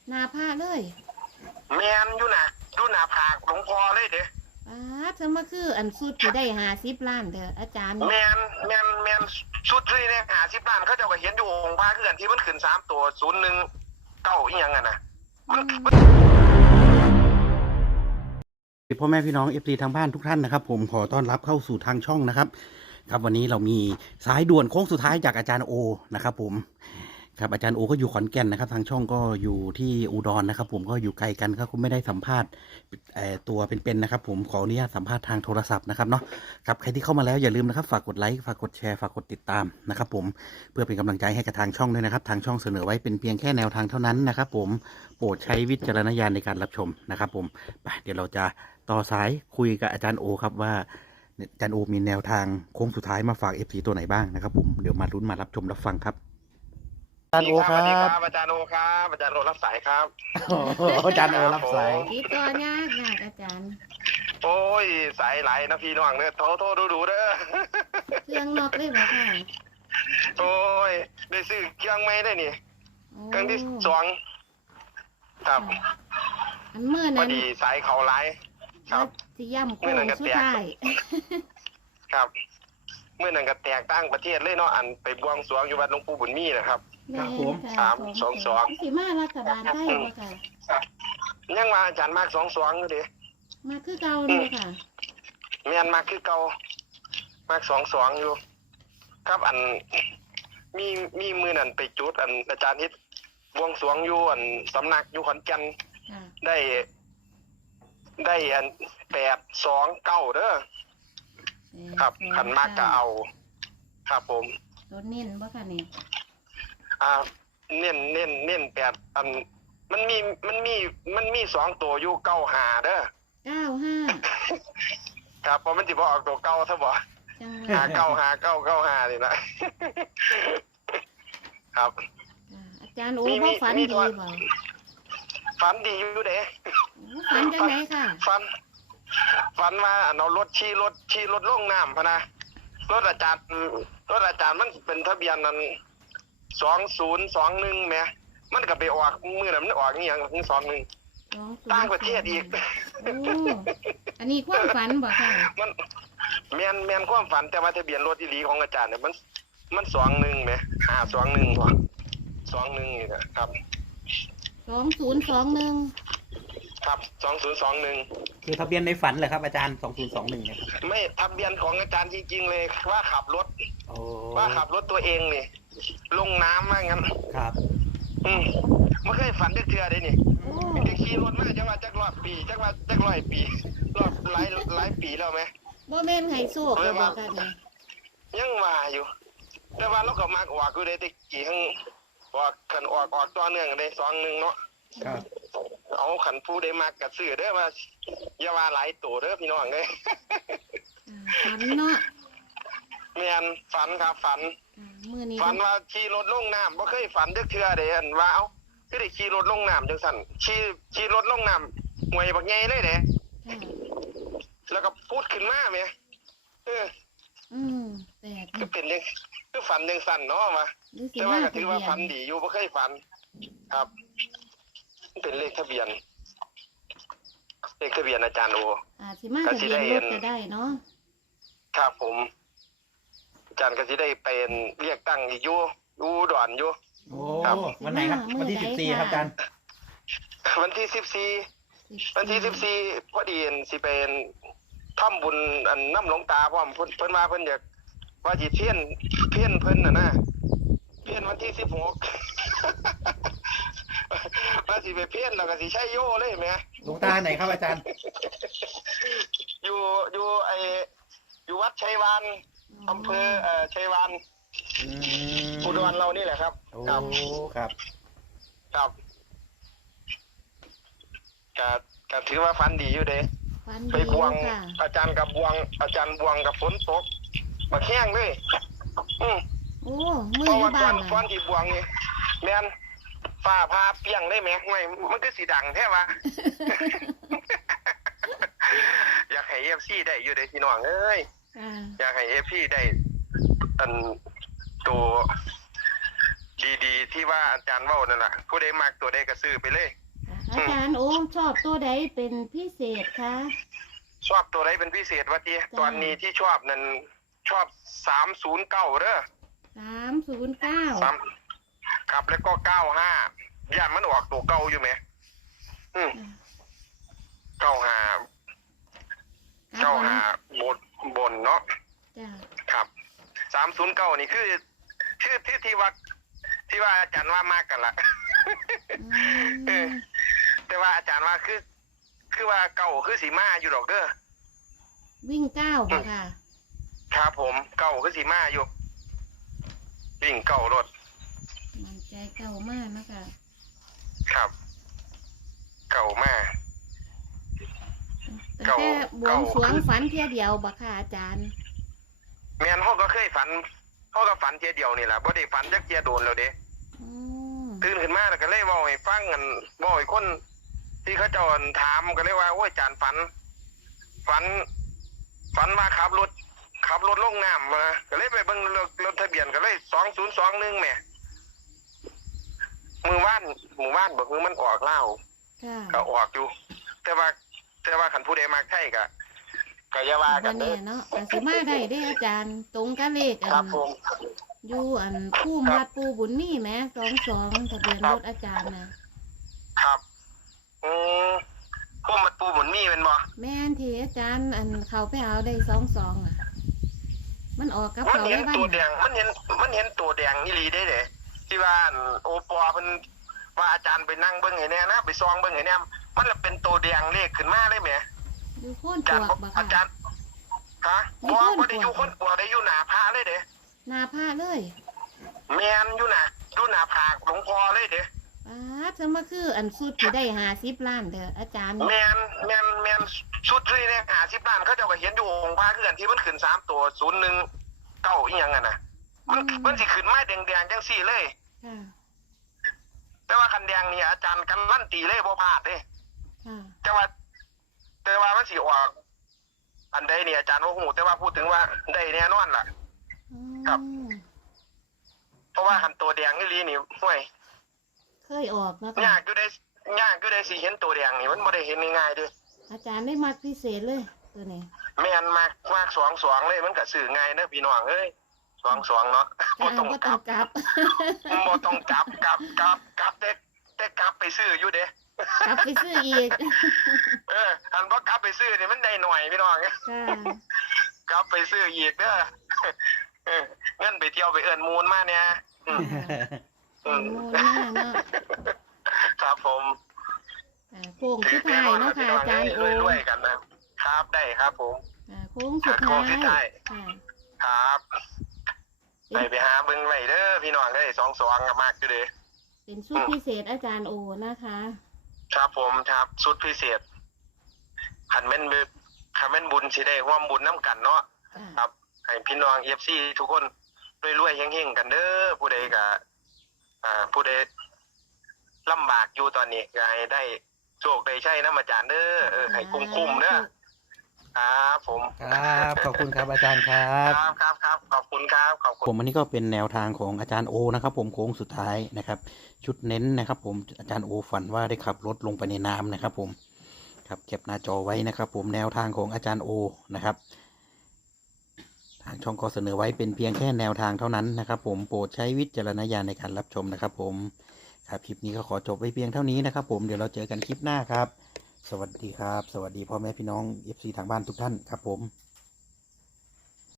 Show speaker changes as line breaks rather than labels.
หน้าผ้าเลย
แมนอยู่หน้าผากหลวงพ่อเลยเด้
เธอมาคืออันสุดที่ได้50 ล้านเด้ออาจารย์
แมนชุดที่เนี่ย50 ล้านเขาเจ้าก็เห็นอยู่องค์พระคือกันที่มันขึ้น3 ตัว019อีหยังอ่ะนะ
พ่อแม่พี่น้องFTทางบ้านทุกท่านนะครับผมขอต้อนรับเข้าสู่ทางช่องนะครับครับวันนี้เรามีสายด่วนโค้งสุดท้ายจากอาจารย์โอนะครับผมครับอาจารย์โอก็อยู่ขอนแก่นนะครับทางช่องก็อยู่ที่อุดรนะครับผมก็อยู่ไกลกันครับก็ไม่ได้สัมภาษณ์ตัวเป็นๆนะครับผมขออนุญาตสัมภาษณ์ทางโทรศัพท์นะครับเนาะครับใครที่เข้ามาแล้วอย่าลืมนะครับฝากกดไลค์ฝากกดแชร์ฝากกดติดตามนะครับผมเพื่อเป็นกำลังใจให้กับทางช่องด้วยนะครับทางช่องเสนอไว้เป็นเพียงแค่แนวทางเท่านั้นนะครับผมโปรดใช้วิจารณญาณในการรับชมนะครับผมไปเดี๋ยวเราจะต่อสายคุยกับอาจารย์โอครับว่าอาจารย์โอมีแนวทางโค้งสุดท้ายมาฝาก FC ตัวไหนบ้างนะครับผมเดี๋ยวมาลุ้นมารับชมรับฟังครับอาจารย์โอครั
สวัสดี
บ
อาจารย์โอครับอาจารย์โอรับสายครับ
อาจารย์โอรับสาย
ติดต่อยากอาจารย์
โอ้ยสายไหลนะพี่น้องเนี่ยโทรดูเด้อ
เครื่องน็อกเลยบ่ค่ะ
โอ้ยได้ซื้อเครื่องไม่ได้นี่เครื่องที่2ครับ
อันเมื่อ
พอ
นั้น
ดีสายเขาไหลครับ
ที่ย่ำโค้งสุดท้าย
ครับเมื่อนั้นก็แตกตั้งประเทศเลยเนาะอันไปบวงสรวงอยู่วัดหลวงปู่บุญมีนะครับ
ครับผม
322
สิมารัฐบาลได้บ่ค่ะ
ยังว่าอาจารย์มาก22อยู่ดิ
มาคือเก่าเลยค่ะ
แม่นมากคือเก่ามาก22อยู่ ครับอันมีมือนั่นไปจุดอันอาจารย์เฮ็ดบวงสรวงอยู่อันสำนักอยู่ขอนแก่น
ค่ะ
ได้อัน829เด้อครับขันมากก็เอา ครับผม
รถเน้นบ่ค่ะนี่
เน้น8อันมันมี2ตัวอยู่95เด้อ
95
ครับเพราะมันสิบ่ออกตัวเก่าซะบ่
จังหวะ
595995นี่นะ ครับ
อาจารย์โอ้บ่ฝันดีบ่
ฝันดีอยู่เด้
ฝันจังไหนค่ะ
ฝันว่าเอารถขี่รถลงน้ำพะนะรถอาจารย์มันเป็นทะเบียนนั้น2021แหมมันก็ไปออกมื้อนั้นมันออกอีหยัง21ต่างประเทศอีก
โอ้อันนี้ความฝันบ่ค่ะ
มันแม่นความฝันแต่ว่าทะเบียนรถอีหลีของอาจารย์เนี่ยมัน21แหม521บ่21นี่นะครับ
2021
ครับ2021
คือทะเบียนในฝันเหรอครับอาจารย์2021เนี่ยครับ
ไม่ทะเบียนของอาจารย์จริงๆเลยว่าขับรถ
โอ้
ว่าขับรถตัวเองนี่ลงน้ำว่างั้น
ครับ
ไม่เคยฝันเทื่อได้นี่
โอ้
จะขี่รถมาจักว่าจักรอบปีจักว่าจัก100 ปีรอบหลายปีแล้วไหม
บ่แม่นให้โชคเลยบ่ค่ะนี่
ยังว่าอยู่ แต่ว่าเราก็มักออกอยู่ได้แต่กี่ครั้งออกขันออกต่อเนื่องได้21เนาะ
ครับ
เอาขันผู้ได้มักกับซื้อเด้อว่าอย่าว่าหลายตัวเด้อพี่น้องเลย
ฝันเนาะ
แม่นฝันครับฝัน
มื้อนี้
ฝันว่าขี่รถลงน้ำบ่เคยฝันเทื่อเด้อันว่าเอ้าคือได้ขี่รถลงน้ำจังซั่นขี่รถลงน้ำห่วยบักใหญ่เลยเด้
ค่ะ
แล้วก็พูดขึ้นมาแหม
แปลก
คือเป็นจังคือฝันจังซั่นเนาะว่า
หรือสิ
แต่ว่า
มา
ก็ถือว่าฝันดีอยู่บ่เคยฝัน ครับเป็นเลขทะเบียนอาจารย์โอ
สิมาทะเบียนรถก็ได้เนาะ
ครับผม อาจารย์ก็สิได้เป็นเรียกตั้งอีกอยู่อุดรอยู่
โอ้วันไหนครับวันที่14ครับอาจารย์
วันที่14พอดีสิเป็นทำบุญอันน้ำหลวงตาพร้อมเพิ่นมาเพิ่นอยากว่าสิเพี้ยนเพิ่นน่ะนะเพี้ยนวันที่16 ว่าสิไปเพี้ยนแล้วก็สิใช้โยเลยแหม
หลวงตาไหนครับอาจารย์
อยู่วัดชัยวานอำเภอชัยวานอุดรเรานี่แหละครับ
โอ้
ครับ
ครับ
ครับก็ถือว่าฟันดีอยู่เด้
ฝัน
ไป
ดี
บวง
ค่ะ
อาจารย์กับบวงกับฝนตกมาแข้งเลย
โอ้มื้
เพ
อ
ราะ
อยู่
ว่า
บ้าน
ก้อน
น่ะ
ที่บวงนี่แม่นฟ้าพาเปี้ยงได้ไหมไม่มันก็สีดังแท้วะ อยากให้FCได้อยู่เด้พี่น้องเอ้ย อยากให้FCได้อันตัวดีๆที่ว่าอาจารย์เว้านั่นแหละผู้ใดมักตัวใดก็ซื้อไปเลย
อาจารย์โอชอบตัวใดเป็นพิเศษคะ
ชอบตัวใดเป็นพิเศษวะทีตอนนี้ที่ชอบนั่นชอบ309เด้อ
309
ครับแล้วก็95ย่านมันออกตัวเก่าอยู่ไหม95บนเนาะ
จ้ะ
ครับ309นี่คือที่ว่าอาจารย์ว่ามากกันละ แต่ว่าอาจารย์ว่าคือว่าเก่าคือสีมาอยู่ดอกเด้อ
วิ่ง9ค่ะ
ครับผมเก่าคือสีมาอยู่วิ่งเก่ารถ
มันใจเก่ามากนะคะ
ครับ เก่ามาก
แต่แค่บวงสรวงฝันเที่ยเดียวบ่ค่ะอาจารย์
แม่นพ่อก็เคยฝันพ่อก็ฝันเทียเดียวนี่แหละบ่ได้ฝันจักเทียโดนแล้วเด้
อืม
ตื่นขึ้นมาแล้วก็เลยเว้าให้ฟังกันเว้าให้คนที่เขาเจ้าถามก็เลยว่าโอ้ยอาจารย์ฝันว่าขับรถลงน้ำมาก็เลยไปเบิ่งรถทะเบียนก็เลย2021แหม่มือว่านบ่คือมันออกเล่า
ค่ะ
ก็ออกอยู่แต่ว่าคันผู้ใดมักใช่ก็อย่าว่ากั
วัน น
เด้
นี้
อ
เนาะแต่สิมาได้เด้อาจารย์ ตรงกับเลข
ครับผม
อยู่ผู้วัดปูบุญมีแหม22ทะเบียนรถอาจารย์นะครับ
พวกมันปูหมุนมีเป็นบ่
แม่นที่อาจารย์เขาไปเอาได้22อ่ะ มันออกกับ
มัน
เขา
เห็น
ได้บ้า
ตัวแดงมันเห็นตัวแดงนี่ลีได้เด้ที่ว่าโอปอเพิ่นว่าอาจารย์ไปนั่งเบิ่งให้แน่นะไปซองเบิ่งให้แน่มันละเป็นตัวแดงเลขขึ้นมาเลยแหม
อยู่โค่น
อา
ป
จารย์
วกบ่
อา
ค่ะ
จารย์ฮะบ่ได้อยู่คนตัวได้อยู่หน้าพระเลยเด้
หน้าผ้าเลย
แม่นอยู่หน้าผากหลวงพ่อเลยเด้
จะมาคือสุดที่ได้50 ล้านเด้ออาจารย์
แม่นชุดที่เนี่ย50ล้านเขาเจ้าก็เห็นอยู่องค์พระคือกันที่มันขึ้น3ตัว019อีหยังอ่ะนะมันสิขึ้นมาแดงๆจังซี่เลย
ค่ะ
แต่ว่าคันแดงนี่อาจารย์กันลั่นตีเลยบ่พลาดเด้
ค่ะ
แต่ว่ามันสิออกอันใดนี่อาจารย์บ่ฮู้แต่ว่าพูดถึงว่าได้แน่นอนล่ะ ครับ เพราะว่าคันตัวแดงนี่ลีนี่ห่วย
เคยออกเนาะ
ยากอยู่ได้สิเห็นตัวแดงนี่มันบ่ได้เห็นง่ายๆเด้
อาจารย์ได้มักพิเศษเลยตัวนี้
แม่นมาก22เลยมันก็ซื้อง่ายเด้อพี่น้องเอ้ย22เนาะ
บ่ต้องกลับ
บ่ต้องกลับแต่กลับไปซื้ออยู่เด้
กลับไปซื้ออีก
อันบ่กลับไปซื้อนี่มันได้หน่อยพี่น้อง
ค่ะ
กลับไปซื้ออีกเด้อ เงินไปเที่ยวไปเอิ้นมูลมาเนี่ย
โอ้น่าเนาะ
ครับผม
โค้งสุดท้ายเนาะค่ะอาจารย์โอ
รวยๆกันนะครับได้ครับผม
โค้งสุด
โค้
ท้าง
สุดท้าย
ยค่ะ
ครับไปหาเบิ่งไว้เด้อพี่น้องเอ้ย22ก็มากอยู่เด้
เป็นชุดพิเศษอาจารย์โอนะคะ
ครับผมครับสุดพิเศษคันแม่นบุญสิได้ร่วมบุญน้ำกันเนาะ
ค่ะ
ครับให้พี่น้อง FC ทุกคนรวยๆเฮงๆกันเด้อผู้ใดก็ผู้ใดลำบากอยู่ตอนนี้ก็ให้ได้โชคได้ใช้นำอาจารย์เด้อให้คุ้มๆเด้อครับผม
ครับขอบคุณครับอาจารย์ครับ
ครับขอบคุณครับขอบคุณ
ผมอันนี้ก็เป็นแนวทางของอาจารย์โอนะครับผมโค้งสุดท้ายนะครับ ชุดเน้นนะครับผมอาจารย์โอฝันว่าได้ขับรถลงไปในน้ำนะครับผมครับเก็บหน้าจอไว้นะครับผมแนวทางของอาจารย์โอนะครับทางช่องก็เสนอไว้เป็นเพียงแค่แนวทางเท่านั้นนะครับผมโปรดใช้วิจารณญาณในการรับชมนะครับผมครับคลิปนี้ก็ขอจบไว้เพียงเท่านี้นะครับผมเดี๋ยวเราเจอกันคลิปหน้าครับสวัสดีครับสวัสดีพ่อแม่พี่น้อง FC ทางบ้านทุกท่านครับผม